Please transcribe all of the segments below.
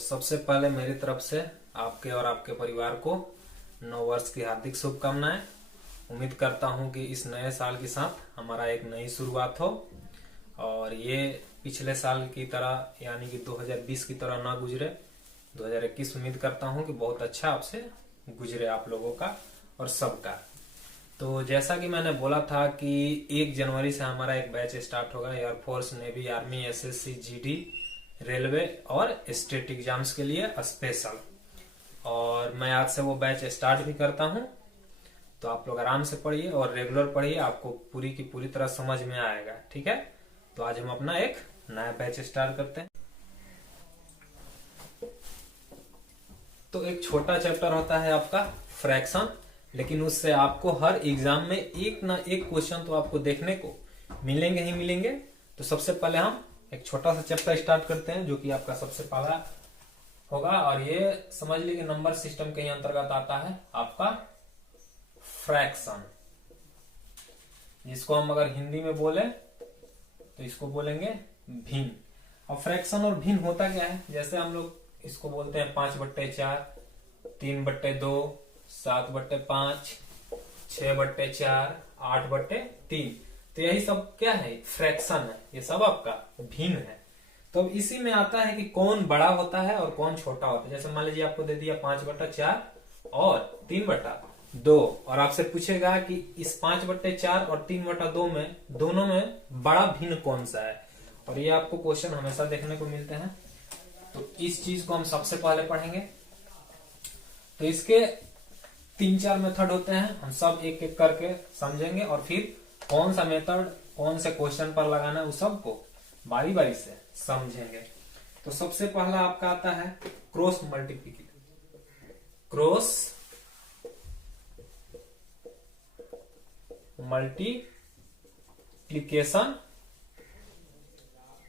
सबसे पहले मेरी तरफ से आपके और आपके परिवार को नव वर्ष की हार्दिक शुभकामनाएं। उम्मीद करता हूं कि इस नए साल के साथ हमारा एक नई शुरुआत हो और ये पिछले साल की तरह यानी कि 2020 की तरह ना गुजरे। 2021 उम्मीद करता हूं कि बहुत अच्छा आपसे गुजरे, आप लोगों का और सबका। तो जैसा कि मैंने बोला था कि 1 जनवरी से हमारा एक बैच स्टार्ट होगा air force, navy, army, SSC, GD, railway और स्टेट एग्जाम्स के लिए स्पेशल। और मैं आज से वो बैच स्टार्ट भी करता हूं, तो आप लोग आराम से पढ़िए और रेगुलर पढ़िए, आपको पूरी की पूरी तरह समझ में आएगा। ठीक है, तो आज हम अपना एक नया बैच स्टार्ट करते हैं। तो एक छोटा चैप्टर होता है आपका फ्रैक्शन, लेकिन उससे आपको हर एग्जाम में एक ना एक क्वेश्चन तो आपको देखने को मिलेंगे ही मिलेंगे। तो सबसे पहले हम एक छोटा सा चैप्टर स्टार्ट करते हैं जो कि आपका सबसे पहला होगा, और ये समझ लीजिए कि नंबर सिस्टम के ही अंतर्गत आता है आपका फ्रैक्शन, जिसको हम अगर हिंदी में बोले तो इसको बोलेंगे भिन्न। और फ्रैक्शन और भिन्न होता क्या है, जैसे हम लोग इसको बोलते हैं 5/4, 3/2, 7/5, 6/4, 8/3। तो यही सब क्या है, फ्रैक्शन है, ये सब आपका भिन्न है। तो अब इसी में आता है कि कौन बड़ा होता है और कौन छोटा होता है। जैसे मान लीजिए आपको दे दिया 5/4 और 3/2, और आपसे पूछेगा कि इस 5/4 और 3/2 में दोनों में बड़ा भिन्न कौन सा है, और ये आपको क्वेश्चन हमेशा देखने को मिलते हैं। तो इस चीज को हम सबसे पहले पढ़ेंगे। तो इसके 3-4 मेथड होते हैं, हम सब एक एक करके समझेंगे और फिर कौन सा मेथड कौन से क्वेश्चन पर लगाना है उस सबको बारी बारी से समझेंगे। तो सबसे पहला आपका आता है क्रॉस मल्टीप्लिकेशन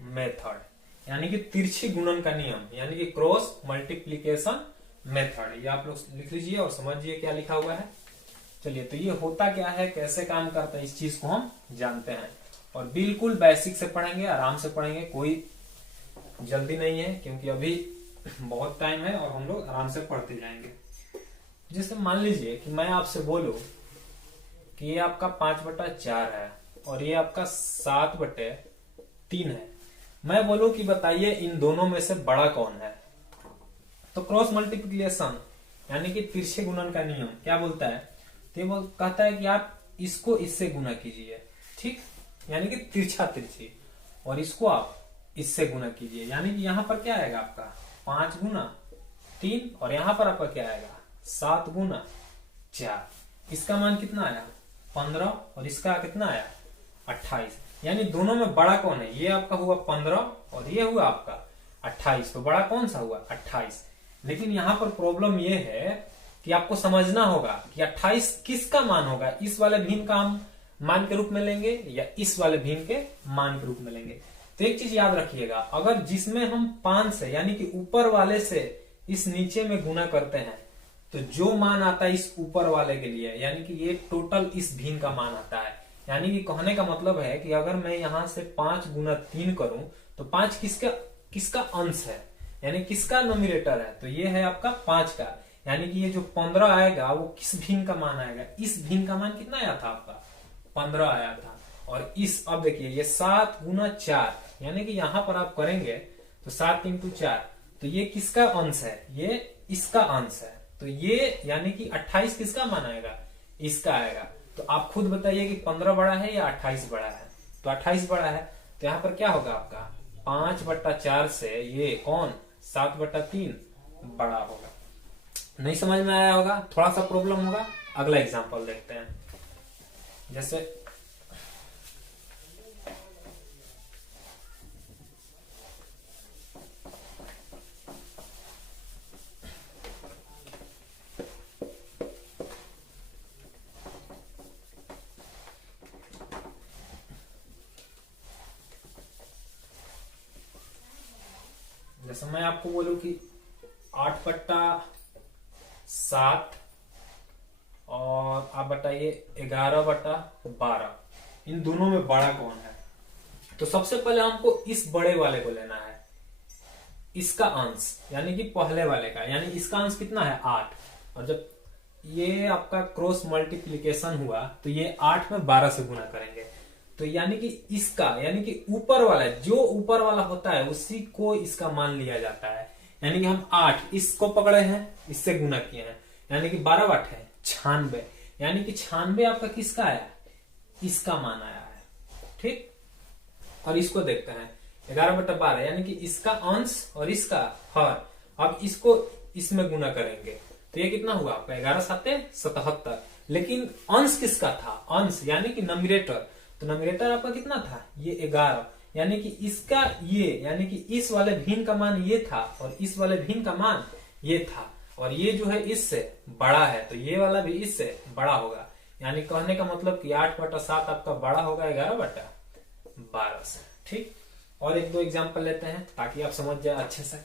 मेथड, यानी कि तिरछी गुणन का नियम, यानी कि क्रॉस मल्टीप्लिकेशन मेथड। ये आप लोग लिख लीजिए और समझिए क्या लिखा हुआ है। चलिए, तो ये होता क्या है, कैसे काम करता है, इस चीज को हम जानते हैं और बिल्कुल बेसिक से पढ़ेंगे, आराम से पढ़ेंगे, कोई जल्दी नहीं है क्योंकि अभी बहुत टाइम है और हम लोग आराम से पढ़ते जाएंगे। जैसे मान लीजिए कि मैं आपसे बोलूं कि ये आपका 5/4 है और ये आपका 7/3 है। मैं बोलूं कि बताइए इन दोनों में से बड़ा कौन है। तो क्रॉस मल्टीप्लिकेशन यानी कि तिरछे गुणन का नियम क्या बोलता है, तो वो कहता है कि आप इसको इससे गुना कीजिए, ठीक, यानी कि तिरछा तिरछी, और इसको आप इससे गुना कीजिए, यानी कि यहाँ पर क्या आएगा आपका 5×3 और यहाँ पर आपका क्या आएगा 7×4। इसका मान कितना आया 15 और इसका कितना आया 28। यानी दोनों में बड़ा कौन है, ये आपका हुआ 15 और ये हुआ आपका 28, तो बड़ा कौन सा हुआ 28। लेकिन यहाँ पर प्रॉब्लम ये है कि आपको समझना होगा कि 28 किसका मान होगा, इस वाले भिन्न का हम मान के रूप में लेंगे या इस वाले भिन्न के मान के रूप में लेंगे। तो एक चीज याद रखिएगा, अगर जिसमें हम 5 से यानी कि ऊपर वाले से इस नीचे में गुना करते हैं तो जो मान आता है इस ऊपर वाले के लिए, यानी कि ये टोटल इस भिन्न का मान आता है। यानी कि कहने का मतलब है कि अगर मैं यहां से 5×3 करूं तो 5 किसका अंश है, यानी किसका नोमिनेटर है, तो ये है आपका 5 का। यानी कि ये जो 15 आएगा वो किस भिन्न का मान आएगा, इस भिन्न का मान कितना आया था आपका 15 आया था। और इस अब देखिए ये 7×4, यानी कि यहां पर आप करेंगे तो 7×4, तो ये किसका अंश है, ये इसका अंश है। तो ये यानी कि 28 किसका मान आएगा, इसका आएगा। तो आप खुद बताइए कि 15 बड़ा है या 28 बड़ा है, तो 28 बड़ा है। तो यहाँ पर क्या होगा आपका 5/4 से ये कौन 7/3 बड़ा होगा। नहीं समझ में आया होगा, थोड़ा सा प्रॉब्लम होगा। अगला एग्जांपल देखते हैं। जैसे मैं आपको बोलूं कि 8/7 और आप बताइए 11/12, इन दोनों में बड़ा कौन है। तो सबसे पहले हमको इस बड़े वाले को लेना है, इसका अंश यानी कि पहले वाले का, यानी इसका अंश कितना है 8, और जब ये आपका क्रॉस मल्टीप्लीकेशन हुआ तो ये 8 में 12 से गुना करेंगे, तो यानी कि इसका यानी कि ऊपर वाला, जो ऊपर वाला होता है उसी को इसका मान लिया जाता है। यानी कि हम 8 इसको पकड़े हैं, इससे गुना किए हैं, यानी कि 12 है 96, यानी कि 96 आपका किसका आया, इसका मान आया है। ठीक, और इसको देखते हैं 11/12 यानी कि इसका अंश और इसका हर, अब इसको इसमें गुना करेंगे तो ये कितना हुआ आपका 11×7=77, लेकिन अंश किसका था, अंश यानी कि नंबरेटर, तो नंबरेटर आपका कितना था ये 11, यानी कि इसका ये यानी कि इस वाले भिन्न का मान ये था और इस वाले भिन्न का मान ये था, और ये जो है इससे बड़ा है तो ये वाला भी इससे बड़ा होगा, यानी कहने का मतलब कि 8/7 आपका बड़ा होगा 11/12 से। ठीक, और एक दो एग्जांपल लेते हैं ताकि आप समझ जाए अच्छे से।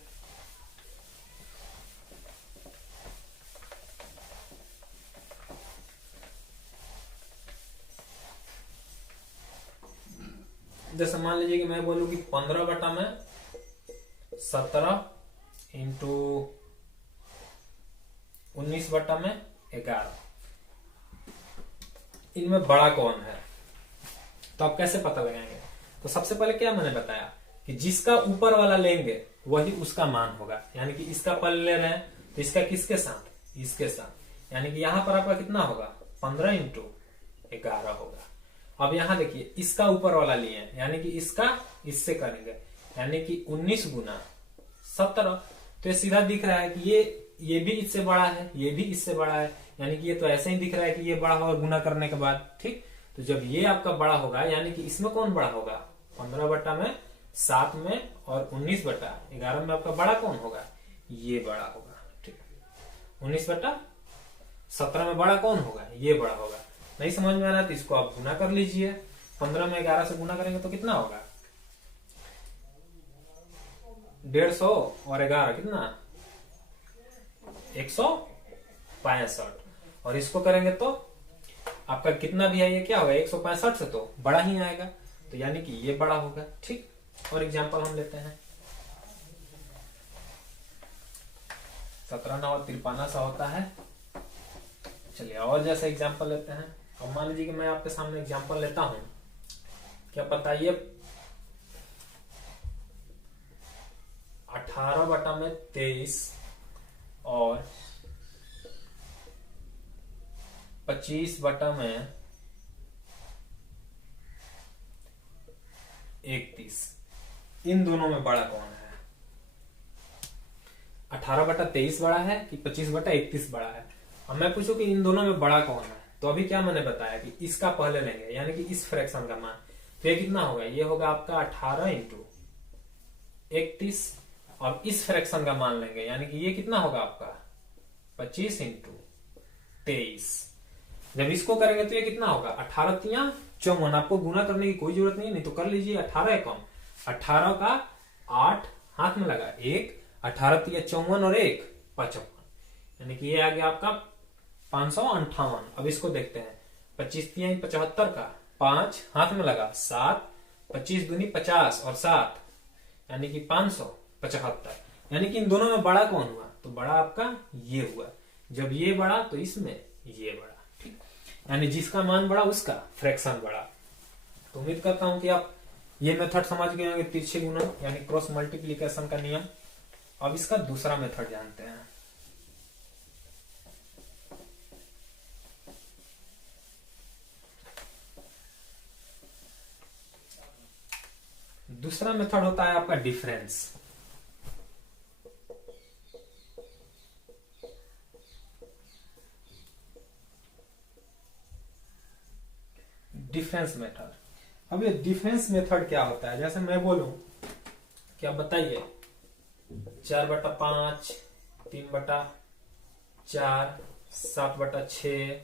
जैसे मान लीजिए कि मैं बोलूं कि 15/17 इंटू 19/11, इनमें बड़ा कौन है, तो आप कैसे पता लगाएंगे। तो सबसे पहले क्या मैंने बताया कि जिसका ऊपर वाला लेंगे वही उसका मान होगा, यानी कि इसका पहले ले रहे हैं तो इसका किसके साथ, इसके साथ, यानी कि यहां पर आपका कितना होगा 15×11 होगा। अब यहां देखिए इसका ऊपर वाला लिए हैं, यानी कि इसका इससे करेंगे, यानी कि 19×17, तो ये सीधा दिख रहा है कि ये भी इससे बड़ा है, ये भी इससे बड़ा है, यानी कि ये तो ऐसे ही दिख रहा है कि ये बड़ा होगा गुना करने के बाद। ठीक, तो जब ये आपका बड़ा होगा यानी कि इसमें कौन बड़ा होगा, 15/7 में और 19/11 में आपका बड़ा कौन होगा, ये बड़ा होगा। ठीक, 19/17 में बड़ा कौन होगा, ये बड़ा होगा। नहीं समझ में आ रहा तो इसको आप गुना कर लीजिए, 15 में 11 से गुना करेंगे तो कितना होगा 150 और 11 कितना 165, और इसको करेंगे तो आपका कितना भी है ये क्या होगा 165 से तो बड़ा ही आएगा, तो यानी कि ये बड़ा होगा। ठीक, और एग्जांपल हम लेते हैं 17 9 53 सा होता है। चलिए और जैसे एग्जांपल लेते हैं, अब मान लीजिए कि मैं आपके सामने एग्जांपल लेता हूं, क्या बताइए 18/23 और 25/31, इन दोनों में बड़ा कौन है, 18/23 बड़ा है कि 25/31 बड़ा है। अब मैं पूछूं कि इन दोनों में बड़ा कौन है, तो अभी क्या मैंने बताया कि इसका पहले लेंगे, यानी कि इस फ्रैक्शन का मान, तो ये कितना होगा, ये होगा आपका 18×31, और इस फ्रैक्शन का मान लेंगे यानी कि ये कितना होगा आपका 25×23। जब इसको करेंगे तो ये कितना होगा 18×3=54, आपको गुना करने की कोई जरूरत नहीं तो कर लीजिए 18 कम 18 का 8 हाथ में लगा 1, 18×3=54 और 1 55, यानी कि ये आ गया आपका 558। अब इसको देखते हैं 25×3=75 का 5 हाथ में लगा 7, 25×2=50 और 7 यानी कि 575, यानी कि इन दोनों में बड़ा कौन हुआ, तो बड़ा आपका ये हुआ, जब ये बड़ा तो इसमें ये बड़ा। ठीक, यानी जिसका मान बड़ा उसका फ्रैक्शन बड़ा। तो उम्मीद करता हूं कि आप ये मेथड समझ गए होंगे, तिरछे गुणा यानी क्रॉस मल्टीप्लीकेशन का नियम। अब इसका दूसरा मेथड जानते हैं। दूसरा मेथड होता है आपका डिफरेंस। डिफरेंस मेथड, अब ये डिफरेंस मेथड क्या होता है, जैसे मैं बोलूं क्या बताइए 4/5, 3/4, 7/6,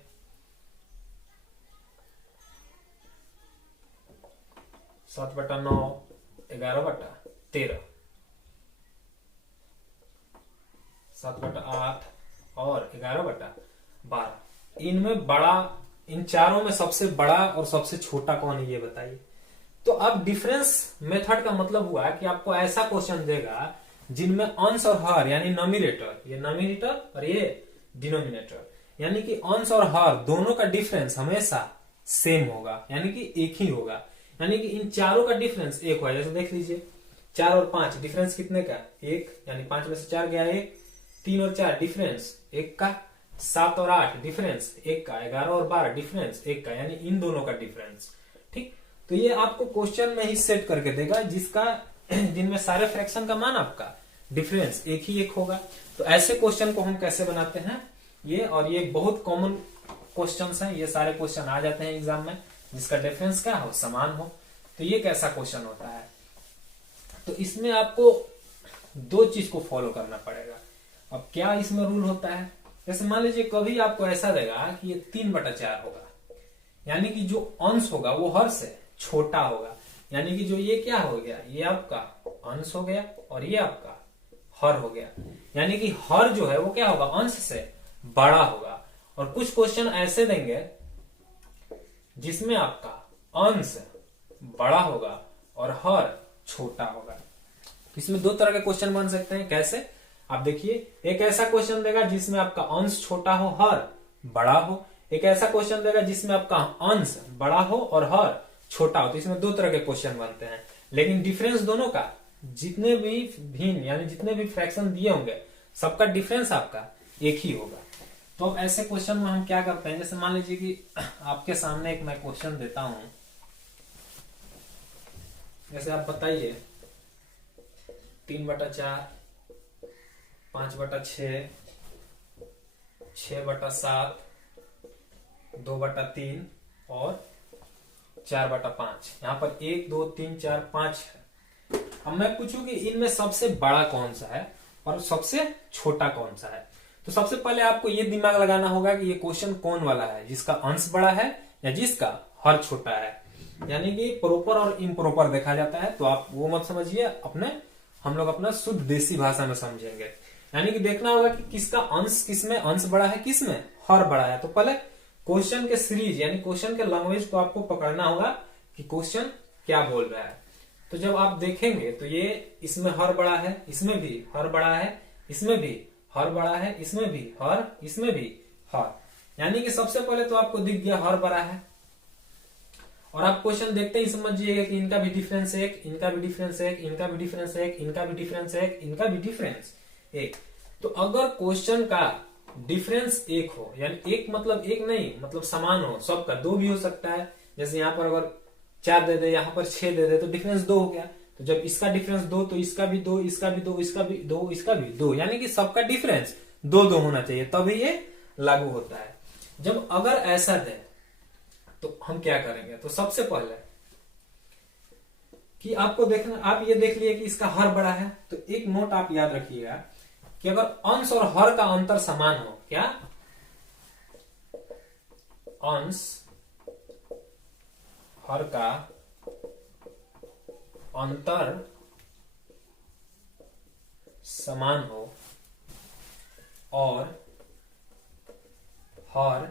7/9, 11/13, 7/8 और 11/12। इनमें बड़ा, इन चारों में सबसे बड़ा और सबसे छोटा कौन है ये बताइए। तो अब डिफरेंस मेथड का मतलब हुआ कि आपको ऐसा क्वेश्चन देगा जिनमें अंश और हर यानी नॉमिनेटर, ये नॉमिनेटर और ये डिनोमिनेटर, यानी कि अंश और हर दोनों का डिफरेंस हमेशा सेम होगा, यानी कि एक ही होगा। यानी कि इन चारों का डिफरेंस एक होगा। जैसे देख लीजिए 4 और 5 डिफरेंस कितने का? 1, यानी 5 में से 4 गया 1। 3 और 4 डिफरेंस 1 का। 7 और 8 डिफरेंस 1 का। 11 और 12 डिफरेंस 1 का, यानी इन दोनों का डिफरेंस। ठीक, तो ये आपको क्वेश्चन में ही सेट करके देगा जिसका जिनमें सारे फ्रैक्शन का मान आपका डिफरेंस एक ही एक होगा। तो ऐसे क्वेश्चन को हम कैसे बनाते हैं ये, और ये बहुत कॉमन क्वेश्चंस हैं, ये सारे क्वेश्चन आ जाते हैं एग्जाम में जिसका डिफरेंस क्या हो, समान हो। तो ये कैसा क्वेश्चन होता है? तो इसमें आपको दो चीज को फॉलो करना पड़ेगा। अब क्या इसमें रूल होता है? जैसे मान लीजिए कभी आपको ऐसा देगा कि ये 3/4 होगा, यानी कि जो अंश होगा वो हर से छोटा होगा, यानी कि जो ये क्या हो गया, ये आपका अंश हो गया और ये आपका हर हो गया, यानी कि हर जो है वो क्या होगा, अंश से बड़ा होगा। और कुछ क्वेश्चन ऐसे देंगे जिसमें आपका अंश बड़ा होगा और हर छोटा होगा। इसमें दो तरह के क्वेश्चन बन सकते हैं। कैसे? आप देखिए, एक ऐसा क्वेश्चन देगा जिसमें आपका अंश छोटा हो, हर बड़ा हो। एक ऐसा क्वेश्चन देगा जिसमें आपका अंश बड़ा हो और हर छोटा हो। तो इसमें दो तरह के क्वेश्चन बनते हैं, लेकिन डिफरेंस दोनों का, जितने भी भिन्न यानी जितने भी फ्रैक्शन दिए होंगे सबका डिफरेंस आपका एक ही होगा। तो अब ऐसे क्वेश्चन में हम क्या करते हैं, जैसे मान लीजिए कि आपके सामने एक मैं क्वेश्चन देता हूं, जैसे आप बताइए 3/4, 5/6, 6/7, 2/3 और 4/5। यहाँ पर 1, 2, 3, 4, 5 है। अब मैं पूछूं कि इनमें सबसे बड़ा कौन सा है और सबसे छोटा कौन सा है। तो सबसे पहले आपको ये दिमाग लगाना होगा कि ये क्वेश्चन कौन वाला है, जिसका अंश बड़ा है या जिसका हर छोटा है। यानी कि प्रॉपर और इम्प्रॉपर देखा जाता है, तो आप वो मत समझिए, हम लोग अपना शुद्ध देसी भाषा में समझेंगे। यानी कि देखना होगा कि किसका अंश, किसमें अंश बड़ा है, किसमें हर बड़ा है। तो पहले क्वेश्चन के सीरीज यानी क्वेश्चन के लैंग्वेज को आपको पकड़ना होगा कि क्वेश्चन क्या बोल रहा है। तो जब आप देखेंगे तो ये इसमें हर बड़ा है, इसमें भी हर बड़ा है, इसमें भी हर बड़ा है, इसमें भी हर, इसमें भी हर, यानी कि सबसे पहले तो आपको दिख गया हर बड़ा है। और आप क्वेश्चन देखते ही समझिएगा कि इनका भी डिफरेंस एक, इनका भी डिफरेंस एक, इनका भी डिफरेंस एक, इनका भी डिफरेंस एक, इनका भी डिफरेंस एक। तो अगर क्वेश्चन का डिफरेंस एक हो, यानी एक मतलब एक नहीं, मतलब समान हो सबका, 2 भी हो सकता है। जैसे यहाँ पर अगर 4 दे दे, यहाँ पर 6 दे दे, तो डिफरेंस 2 हो गया। तो जब इसका डिफरेंस 2 तो इसका भी 2, इसका भी 2, इसका भी 2, इसका भी 2, यानी कि सबका डिफरेंस 2-2 होना चाहिए, तभी ये लागू होता है। जब अगर ऐसा दे तो हम क्या करेंगे? तो सबसे पहले कि आपको देखना, आप ये देख लिए कि इसका हर बड़ा है, तो एक नोट आप याद रखिएगा कि अगर अंश और हर का अंतर समान हो, क्या अंश हर का अंतर समान हो और हर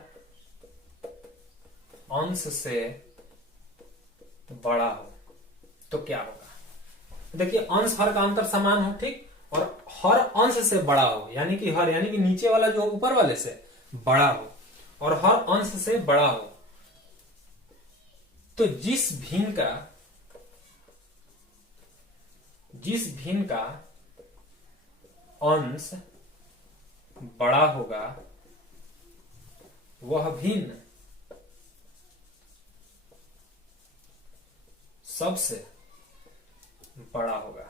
अंश से बड़ा हो, तो क्या होगा? देखिए, अंश हर का अंतर समान हो, ठीक, और हर अंश से बड़ा हो, यानी कि हर यानी कि नीचे वाला जो ऊपर वाले से बड़ा हो, और हर अंश से बड़ा हो, तो जिस भिन्न का अंश बड़ा होगा वह भिन्न सबसे बड़ा होगा।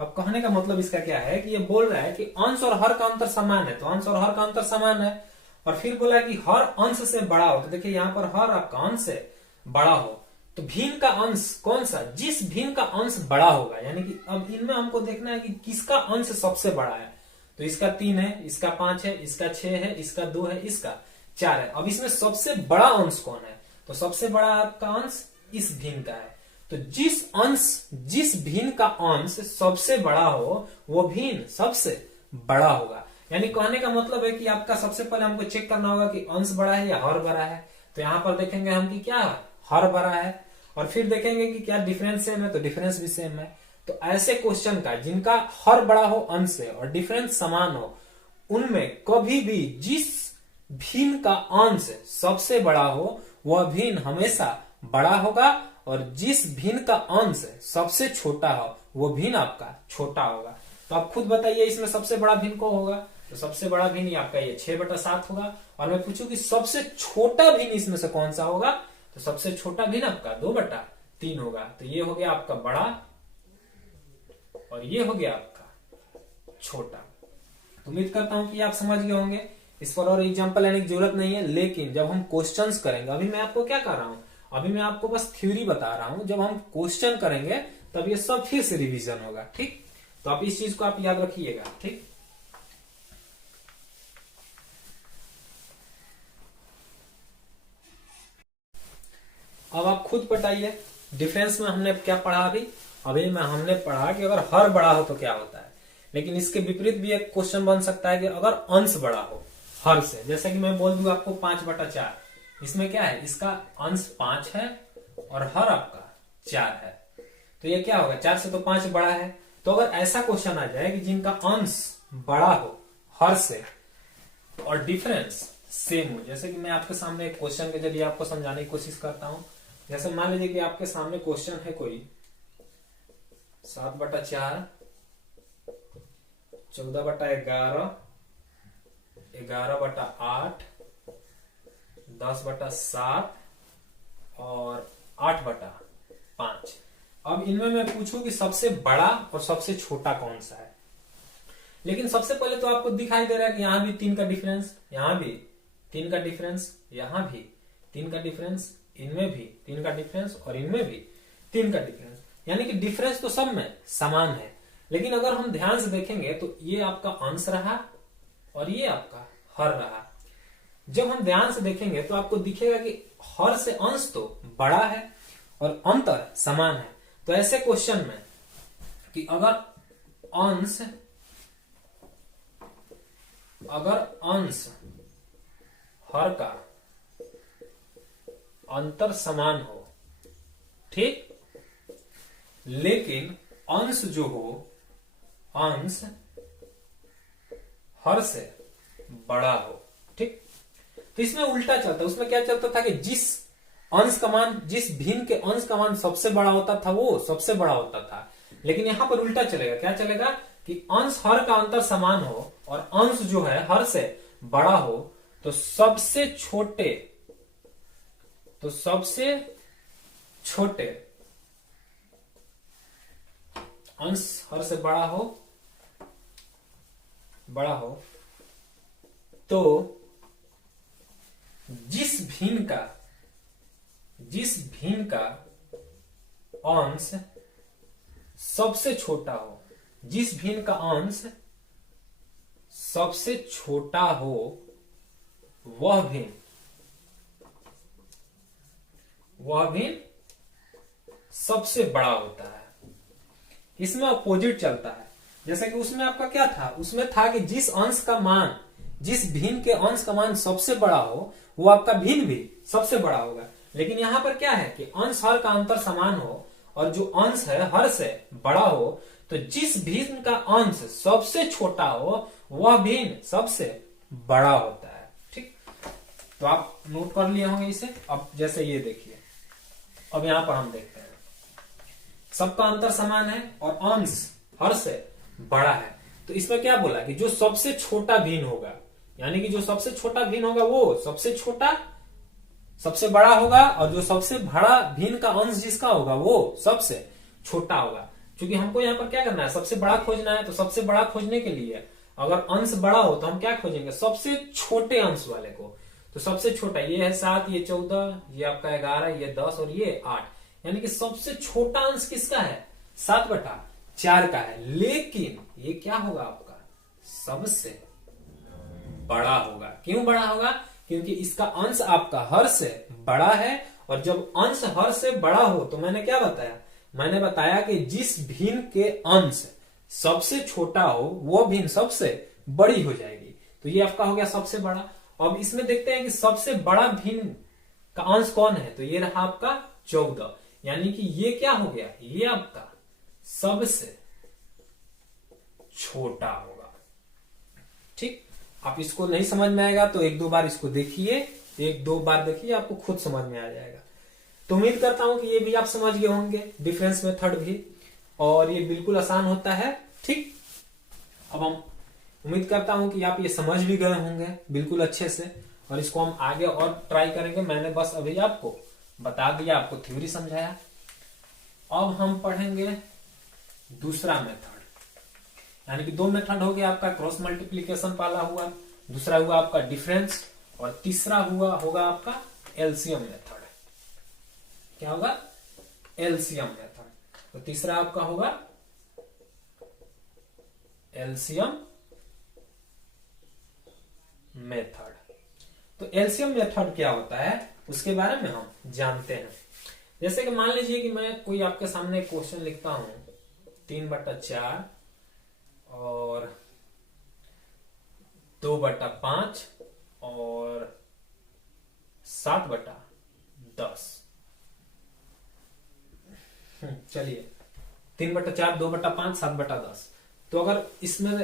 अब कहने का मतलब इसका क्या है कि ये बोल रहा है कि अंश और हर का अंतर समान है, तो अंश और हर का अंतर समान है, और फिर बोला कि हर अंश से बड़ा हो। तो देखिए यहां पर हर आपका अंश से बड़ा हो, तो भिन्न का अंश कौन सा, जिस भिन्न का अंश बड़ा होगा, यानी कि अब इनमें हमको देखना है कि किसका अंश सबसे बड़ा है। तो इसका 3 है, इसका 5 है, इसका 6 है, इसका 2 है, इसका 4 है। अब इसमें सबसे बड़ा अंश कौन है? तो सबसे बड़ा आपका अंश इस भिन्न का है। तो जिस भिन्न का अंश सबसे बड़ा हो वो भिन्न सबसे बड़ा होगा। यानी कहने का मतलब है कि आपका सबसे पहले हमको चेक करना होगा कि अंश बड़ा है या हर बड़ा है। तो यहां पर देखेंगे हम कि क्या हर बड़ा है, और फिर देखेंगे कि क्या डिफरेंस सेम है, तो डिफरेंस भी सेम है। तो ऐसे क्वेश्चन का जिनका हर बड़ा हो अंश से और डिफरेंस समान हो, उनमें कभी भी जिस भिन्न का अंश सबसे बड़ा हो वह भिन्न हमेशा बड़ा होगा, और जिस भिन्न का अंश सबसे छोटा हो वह भिन्न आपका छोटा होगा। तो आप खुद बताइए इसमें सबसे बड़ा भिन्न कौन होगा? तो सबसे बड़ा भिन्न ये आपका ये 6/7 होगा। और मैं पूछूं कि सबसे छोटा भिन्न इसमें से कौन सा होगा? तो सबसे छोटा भिन्न आपका 2/3 होगा। तो ये हो गया आपका बड़ा और ये हो गया आपका छोटा। तो उम्मीद करता हूं कि आप समझ गए होंगे। इस पर और एग्जांपल लेने की जरूरत नहीं है, लेकिन जब हम क्वेश्चंस करेंगे, अभी मैं आपको क्या कर रहा हूं, अभी मैं आपको बस थ्योरी बता रहा हूं, जब हम क्वेश्चन करेंगे तब ये सब फिर से रिवीजन होगा। ठीक, तो आप इस चीज को आप याद रखिएगा। ठीक, अब आप खुद बताइए डिफरेंस में हमने क्या पढ़ा? अभी में हमने पढ़ा कि अगर हर बड़ा हो तो क्या होता है, लेकिन इसके विपरीत भी एक क्वेश्चन बन सकता है कि अगर अंश बड़ा हो हर से, जैसे कि मैं बोल दूं आपको 5/4, इसमें क्या है, इसका अंश 5 है और हर आपका 4 है, तो ये क्या होगा, 4 से तो 5 बड़ा है। तो अगर ऐसा क्वेश्चन आ जाए कि जिनका अंश बड़ा हो हर से और डिफरेंस सेम हो, जैसे कि मैं आपके सामने एक क्वेश्चन के जरिए आपको समझाने की कोशिश करता हूं। जैसे मान लीजिए कि आपके सामने क्वेश्चन है कोई 7/4, 14/11, 11/8, 10/7 और 8/5। अब इनमें मैं पूछूं कि सबसे बड़ा और सबसे छोटा कौन सा है, लेकिन सबसे पहले तो आपको दिखाई दे रहा है कि यहां भी 3 का डिफरेंस, यहां भी 3 का डिफरेंस, यहां भी 3 का डिफरेंस, इनमें भी 3 का डिफरेंस और इनमें भी 3 का डिफरेंस, यानी कि डिफरेंस तो सब में समान है। लेकिन अगर हम ध्यान से देखेंगे तो ये आपका अंश रहा और ये आपका हर रहा। जब हम ध्यान से देखेंगे तो आपको दिखेगा कि हर से अंश तो बड़ा है और अंतर समान है। तो ऐसे क्वेश्चन में कि अगर अंश हर का अंतर समान हो, ठीक, लेकिन अंश जो हो, अंश हर से बड़ा हो, ठीक, तो इसमें उल्टा चलता है। उसमें क्या चलता था कि जिस भिन्न के अंश का मान सबसे बड़ा होता था वो सबसे बड़ा होता था, लेकिन यहां पर उल्टा चलेगा। क्या चलेगा कि अंश हर का अंतर समान हो और अंश जो है हर से बड़ा हो, तो सबसे छोटे अंश हर से बड़ा हो तो जिस भिन्न का अंश सबसे छोटा हो, जिस भिन्न का अंश सबसे छोटा हो वह भिन्न सबसे बड़ा होता है। इसमें अपोजिट चलता है। जैसे कि उसमें आपका क्या था, उसमें था कि जिस भिन्न के अंश का मान सबसे बड़ा हो वो आपका भिन्न भी सबसे बड़ा होगा। लेकिन यहां पर क्या है कि अंश हर का अंतर समान हो और जो अंश है हर से बड़ा हो, तो जिस भिन्न का अंश सबसे छोटा हो वह भिन्न सबसे बड़ा होता है। ठीक, तो आप नोट कर लिए होंगे इसे। अब जैसे ये देखिए, अब यहां पर हम देखते हैं सबका अंतर समान है और अंश हर से बड़ा है, तो इसमें क्या बोला कि जो सबसे छोटा भिन्न होगा, यानी कि जो सबसे छोटा भिन्न होगा वो सबसे बड़ा होगा और जो सबसे बड़ा भिन्न का अंश जिसका होगा वो सबसे छोटा होगा। क्योंकि हमको यहाँ पर क्या करना है, सबसे बड़ा खोजना है, तो सबसे बड़ा खोजने के लिए अगर अंश बड़ा हो तो हम क्या खोजेंगे, सबसे छोटे अंश वाले को। तो सबसे छोटा ये है 7, ये 14, ये आपका 11, ये 10 और ये 8, यानी कि सबसे छोटा अंश किसका है, 7/4 का है। लेकिन ये क्या होगा आपका सबसे बड़ा होगा। क्यों बड़ा होगा, क्योंकि इसका अंश आपका हर से बड़ा है, और जब अंश हर से बड़ा हो तो मैंने क्या बताया, मैंने बताया कि जिस भिन्न के अंश सबसे छोटा हो वो भिन्न सबसे बड़ी हो जाएगी। तो ये आपका हो गया सबसे बड़ा। अब इसमें देखते हैं कि सबसे बड़ा भिन्न का अंश कौन है, तो ये रहा आपका 14, यानी कि ये क्या हो गया, ये आपका सबसे छोटा होगा। ठीक, आप इसको नहीं समझ में आएगा तो एक दो बार इसको देखिए, एक दो बार देखिए, आपको खुद समझ में आ जाएगा। तो उम्मीद करता हूं कि ये भी आप समझ गए होंगे, डिफरेंस मेथड भी, और ये बिल्कुल आसान होता है। ठीक, अब हम उम्मीद करता हूं कि आप ये समझ भी गए होंगे बिल्कुल अच्छे से, और इसको हम आगे और ट्राई करेंगे। मैंने बस अभी आपको बता दिया, आपको थ्योरी समझाया। अब हम पढ़ेंगे दूसरा मेथड, यानी कि दो मेथड हो गया आपका, क्रॉस मल्टीप्लीकेशन वाला हुआ, दूसरा हुआ आपका डिफरेंस, और तीसरा होगा आपका एलसीएम मेथड। क्या होगा? LCM method. तो तीसरा आपका होगा एलसीएम मेथड। तो एलसीएम मेथड क्या होता है उसके बारे में हम जानते हैं। जैसे कि मान लीजिए कि मैं कोई आपके सामने क्वेश्चन लिखता हूं, 3/4 और 2/5 और 7/10। चलिए, 3/4, 2/5, 7/10। तो अगर इसमें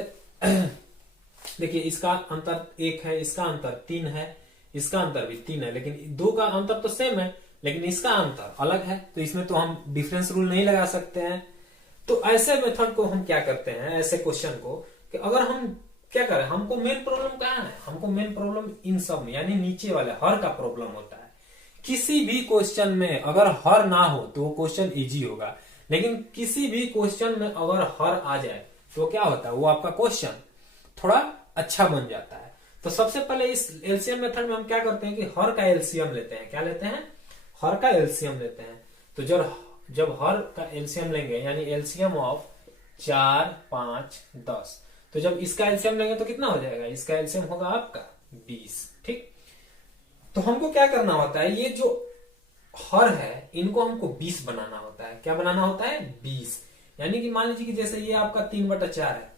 देखिए, इसका अंतर 1 है, इसका अंतर 3 है, इसका अंतर भी 3 है, लेकिन दो का अंतर तो सेम है, लेकिन इसका अंतर अलग है। तो इसमें तो हम डिफरेंस रूल नहीं लगा सकते हैं। तो ऐसे मेथड को हम क्या करते हैं, ऐसे क्वेश्चन को, कि अगर हम क्या करें, हमको मेन प्रॉब्लम कहाँ है, हमको मेन प्रॉब्लम इन सब में, यानी नीचे वाले हर का प्रॉब्लम होता है। किसी भी क्वेश्चन में अगर हर ना हो तो वो क्वेश्चन इजी होगा, लेकिन किसी भी क्वेश्चन में अगर हर आ जाए तो क्या होता है, वो आपका क्वेश्चन थोड़ा अच्छा बन जाता है। तो सबसे पहले इस एलसीएम मेथड में हम क्या करते हैं कि हर का एलसीएम लेते हैं। क्या लेते हैं? हर का एलसीएम लेते हैं। तो जब हर का एलसीएम लेंगे, यानी एलसीएम ऑफ 4, 5, 10, तो जब इसका एलसीएम लेंगे तो कितना हो जाएगा? इसका एलसीएम होगा आपका 20। ठीक, तो हमको क्या करना होता है, ये जो हर है इनको हमको 20 बनाना होता है। क्या बनाना होता है? 20। यानी कि मान लीजिए कि जैसे ये आपका 3/4 है,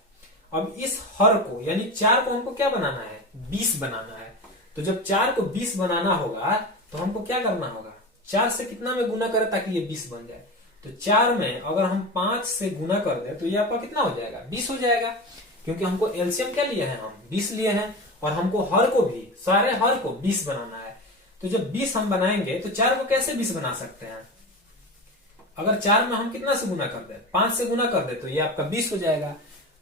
अब इस हर को यानी 4 को हमको क्या बनाना है? 20 बनाना है। तो जब 4 को 20 बनाना होगा तो हमको क्या करना होगा? 4 से कितना में गुना करें ताकि ये 20 बन जाए? तो 4 में अगर हम 5 से गुना कर दें तो ये आपका कितना हो जाएगा? 20 हो जाएगा, क्योंकि हमको एलसीएम क्या लिए हैं? हम 20 लिए हैं, और हमको हर को भी, सारे हर को 20 बनाना है। तो जब 20 हम बनाएंगे तो 4 को कैसे 20 बना सकते हैं? अगर 4 में हम कितना से गुना कर दे? 5 से गुना कर दे तो ये आपका 20 हो जाएगा।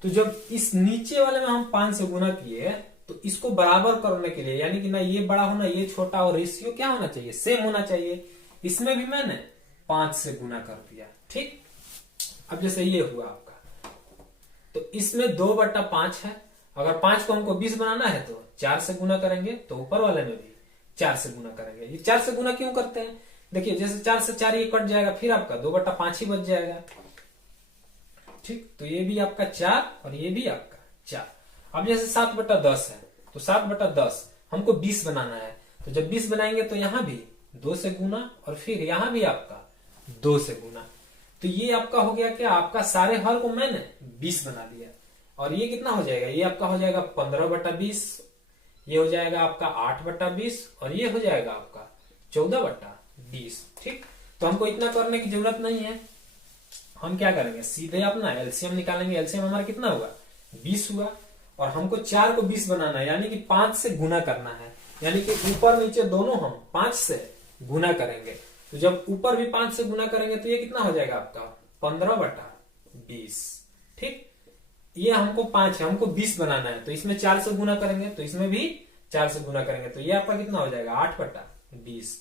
तो जब इस नीचे वाले में हम 5 से गुना किए तो इसको बराबर करने के लिए, यानी कि ना ये बड़ा होना ये छोटा, और रेशियो क्या होना चाहिए? सेम होना चाहिए। इसमें भी मैंने 5 से गुना कर दिया। ठीक, अब जैसे ये हुआ आपका, तो इसमें 2/5 है। अगर 5 को हमको 20 बनाना है तो 4 से गुना करेंगे, तो ऊपर वाले में भी 4 से गुना करेंगे। ये 4 से गुना क्यों करते हैं? देखिए, जैसे 4 से 4 ये कट जाएगा, फिर आपका 2/5 ही बच जाएगा। ठीक, तो ये भी आपका 4 और ये भी आपका 4। अब जैसे 7/10 है, तो 7/10 हमको 20 बनाना है। तो जब 20 बनाएंगे तो यहां भी 2 से गुना, और फिर यहां भी आपका 2 से गुना। तो ये आपका हो गया क्या? आपका सारे हर को मैंने 20 बना दिया। और ये कितना हो जाएगा? ये आपका हो जाएगा 15/20, ये हो जाएगा आपका 8/20, और ये हो जाएगा आपका 14/20। ठीक, तो हमको इतना करने की जरूरत नहीं है। हम क्या करेंगे, सीधे अपना एलसीएम निकालेंगे। एलसीएम हमारा कितना हुआ? 20 हुआ, और हमको 4 को 20 बनाना है, यानी कि 5 से गुना करना है। यानी कि ऊपर नीचे दोनों हम 5 से गुना करेंगे। तो जब ऊपर भी 5 से गुना करेंगे तो ये कितना हो जाएगा आपका? 15/20। ठीक, ये हमको 5 है, हमको 20 बनाना है, तो इसमें 4 से गुना करेंगे, तो इसमें भी 4 से गुना करेंगे, तो ये आपका कितना हो जाएगा? 8/20।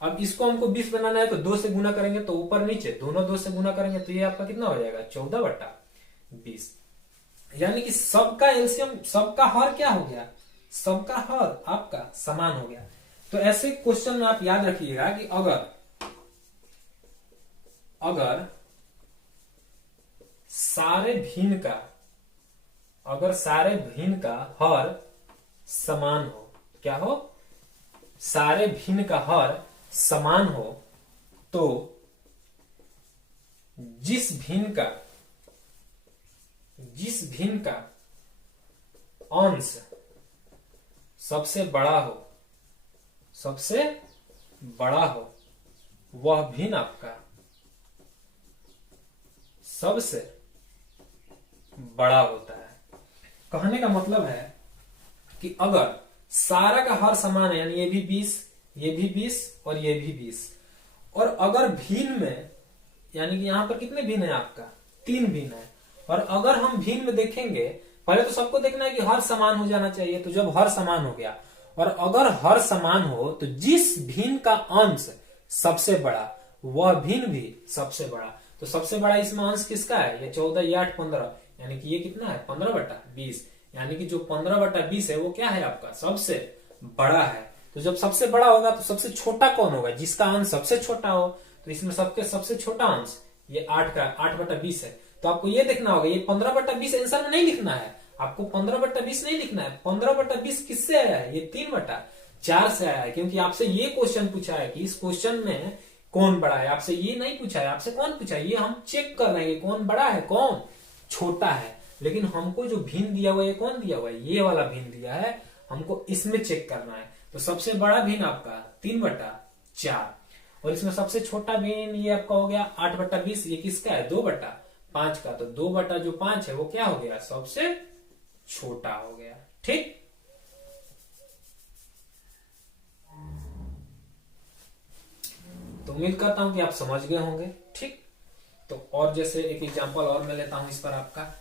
अब इसको हमको 20 बनाना है, तो 2 से गुना करेंगे, तो ऊपर नीचे दोनों 2 से गुना करेंगे, तो ये आपका कितना हो जाएगा? 14/20। यानी कि सबका एलसीएम, सबका हर क्या हो गया? सबका हर आपका समान हो गया। तो ऐसे क्वेश्चन में आप याद रखिएगा कि अगर सारे भिन्न का हर समान हो, क्या हो? सारे भिन्न का हर समान हो, तो जिस भिन्न का अंश सबसे बड़ा हो, वह भिन्न आपका सबसे बड़ा होता है। कहने का मतलब है कि अगर सारा का हर समान है, यानी ये भी 20, ये भी 20 और ये भी 20, और अगर भिन्न में, यानी कि यहां पर कितने भिन्न है आपका, 3 भिन्न है, और अगर हम भिन्न में देखेंगे, पहले तो सबको देखना है कि हर समान हो जाना चाहिए, तो जब हर समान हो गया और अगर हर समान हो तो जिस भिन्न का अंश सबसे बड़ा वह भिन्न भी सबसे बड़ा। तो सबसे बड़ा इसमें अंश किसका है, ये 14, ये 8, 15, यानी कि ये कितना है 15/20, यानी कि जो 15/20 है वो क्या है आपका सबसे बड़ा है। तो जब सबसे बड़ा होगा तो सबसे छोटा कौन होगा, जिसका अंश सबसे छोटा हो। तो इसमें सबके सबसे छोटा अंश ये 8/20 है। तो आपको ये देखना होगा, ये 15/20 आंसर में नहीं लिखना है, आपको 15/20 नहीं लिखना है। 15/20 किससे आया है, ये 3/4 से आया है, क्योंकि आपसे ये क्वेश्चन पूछा है कि इस क्वेश्चन में कौन बड़ा है। आपसे ये नहीं पूछा है, आपसे कौन पूछा है, ये हम चेक कर रहे हैं कौन बड़ा है कौन छोटा है। लेकिन हमको जो भिन्न दिया हुआ है कौन दिया हुआ है, ये वाला भिन्न दिया है, हमको इसमें चेक करना है। तो सबसे बड़ा भिन्न आपका 3/4, और इसमें सबसे छोटा भिन्न ये आपका हो गया 8/20, ये किसका है 2/5 का। तो 2/5 है वो क्या हो गया, सबसे छोटा हो गया। ठीक, तो उम्मीद करता हूं कि आप समझ गए होंगे। ठीक, तो और जैसे एक एग्जांपल और मैं लेता हूं इस पर आपका,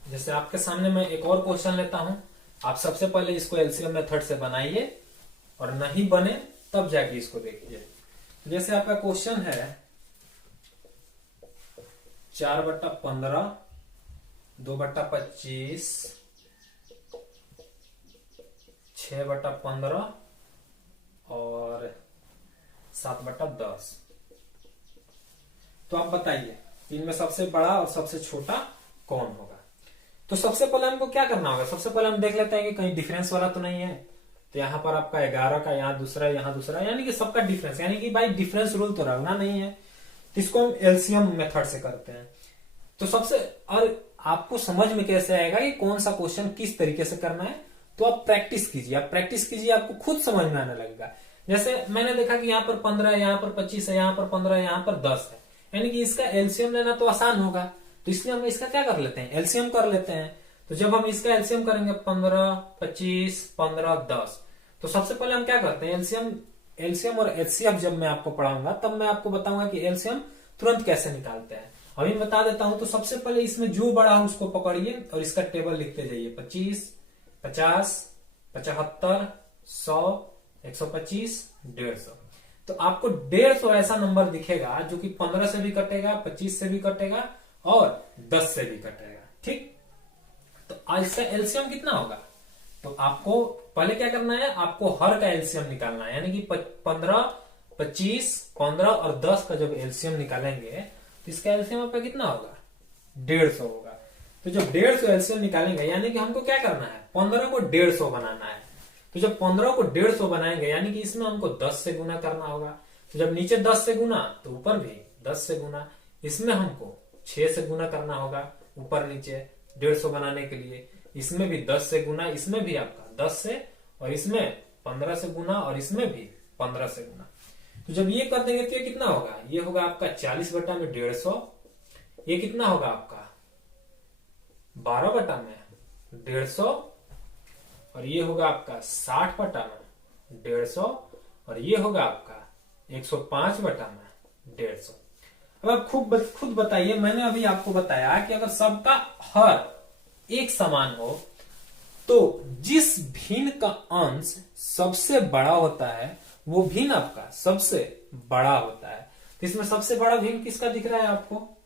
जैसे आपके सामने मैं एक और क्वेश्चन लेता हूं। आप सबसे पहले इसको एलसीएम मेथड से बनाइए और नहीं बने तब जाके इसको देखिए। जैसे आपका क्वेश्चन है 4/15, 2/25, 6/15 और 7/10। तो आप बताइए इनमें सबसे बड़ा और सबसे छोटा कौन होगा। तो सबसे पहले हमको क्या करना होगा, सबसे पहले हम देख लेते हैं कि कहीं डिफरेंस वाला तो नहीं है। तो यहाँ पर आपका 11 का यहाँ दूसरा, यानी कि सबका डिफरेंस, यानी कि भाई डिफरेंस रूल तो रखना नहीं है। तो इसको हम एलसीएम मेथड से करते हैं। तो सबसे, और आपको समझ में कैसे आएगा कि कौन सा क्वेश्चन किस तरीके से करना है, तो आप प्रैक्टिस कीजिए, आपको खुद समझ में आने लगेगा। जैसे मैंने देखा कि यहाँ पर 15 है, यहाँ पर 25 है, यहाँ पर 15 है, यहाँ पर 10 है, यानी कि इसका एलसीएम लेना तो आसान होगा। तो इसलिए हम इसका क्या कर लेते हैं, एलसीएम कर लेते हैं। तो जब हम इसका एलसीएम करेंगे 15, 25, 15, 10, तो सबसे पहले हम क्या करते हैं, एलसीएम और एचसीएफ जब मैं आपको पढ़ाऊंगा तब मैं आपको बताऊंगा कि एलसीएम तुरंत कैसे निकालते हैं। अभी बता देता हूं। तो सबसे पहले इसमें जो बड़ा हो उसको पकड़िए और इसका टेबल लिखते जाइए। 25, 50, 75, 100, 125, 150। तो आपको 150 ऐसा नंबर दिखेगा जो कि 15 से भी कटेगा, 25 से भी कटेगा और 10 से भी कटेगा। ठीक, तो आज इसका एलसीएम कितना होगा, तो आपको पहले क्या करना है, आपको हर का एलसीएम निकालना है। यानी कि 15, 25, 15 और 10 का जब एलसीएम निकालेंगे तो इसका एलसीएम आपका कितना होगा, 150 होगा। तो जब 150 एलसीएम निकालेंगे, यानी कि हमको क्या करना है, 15 को 150 बनाना है। तो जब 15 को 150 बनाएंगे, यानी कि इसमें हमको 10 से गुना करना होगा। तो जब नीचे 10 से गुना तो ऊपर भी 10 से गुना, इसमें हमको 6 से गुना करना होगा ऊपर नीचे 150 बनाने के लिए। इसमें भी 10 से गुना, इसमें भी आपका 10 से, और इसमें 15 से गुना, और इसमें भी 15 से गुना। तो जब ये कर देंगे तो ये कितना होगा, ये होगा आपका 40/150। ये कितना होगा आपका 12/150, और ये होगा आपका 60/150, और ये होगा आपका 105/150। अब आप खुद बताइए, मैंने अभी आपको बताया कि अगर सबका हर एक समान हो तो जिस भिन्न का अंश सबसे बड़ा होता है वो भिन्न आपका सबसे बड़ा होता है। तो इसमें सबसे बड़ा भिन्न किसका दिख रहा है आपको,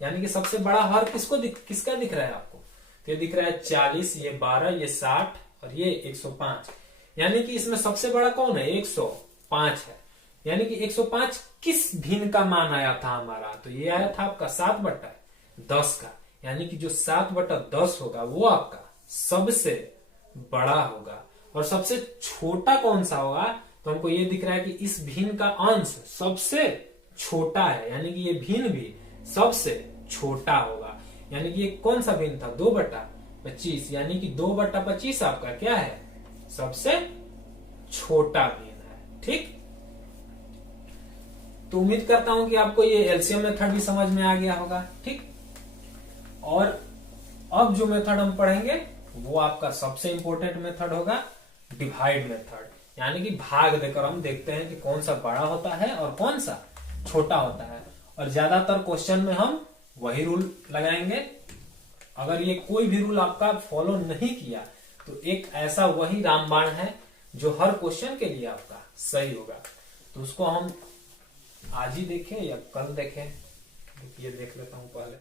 यानी कि सबसे बड़ा हर किसका दिख रहा है आपको, तो ये दिख रहा है 40, ये 12, ये 60 और ये 105। यानी कि इसमें सबसे बड़ा कौन है, 105 है। यानी कि 105 किस भिन्न का मान आया था हमारा, तो ये आया था आपका 7/10 का। यानी कि जो 7/10 होगा वो आपका सबसे बड़ा होगा। और सबसे छोटा कौन सा होगा, तो हमको ये दिख रहा है कि इस भिन्न का अंश सबसे छोटा है, यानी कि ये भिन्न भी सबसे छोटा होगा। यानी कि ये कौन सा भिन्न था, 2/25, यानी कि 2/25 आपका क्या है, सबसे छोटा भिन्न है। ठीक, तो उम्मीद करता हूं कि आपको ये एलसीएम मेथड भी समझ में आ गया होगा। ठीक, और अब जो मेथड हम पढ़ेंगे वो आपका सबसे इंपॉर्टेंट मेथड होगा डिवाइड मेथड, यानी कि भाग देकर हम देखते हैं कि कौन सा बड़ा होता है और कौन सा छोटा होता है। और ज्यादातर क्वेश्चन में हम वही रूल लगाएंगे। अगर ये कोई भी रूल आपका फॉलो नहीं किया तो एक ऐसा वही रामबाण है जो हर क्वेश्चन के लिए आपका सही होगा। तो उसको हम आज ही देखें या कल देखें, ये देख लेता हूं पहले।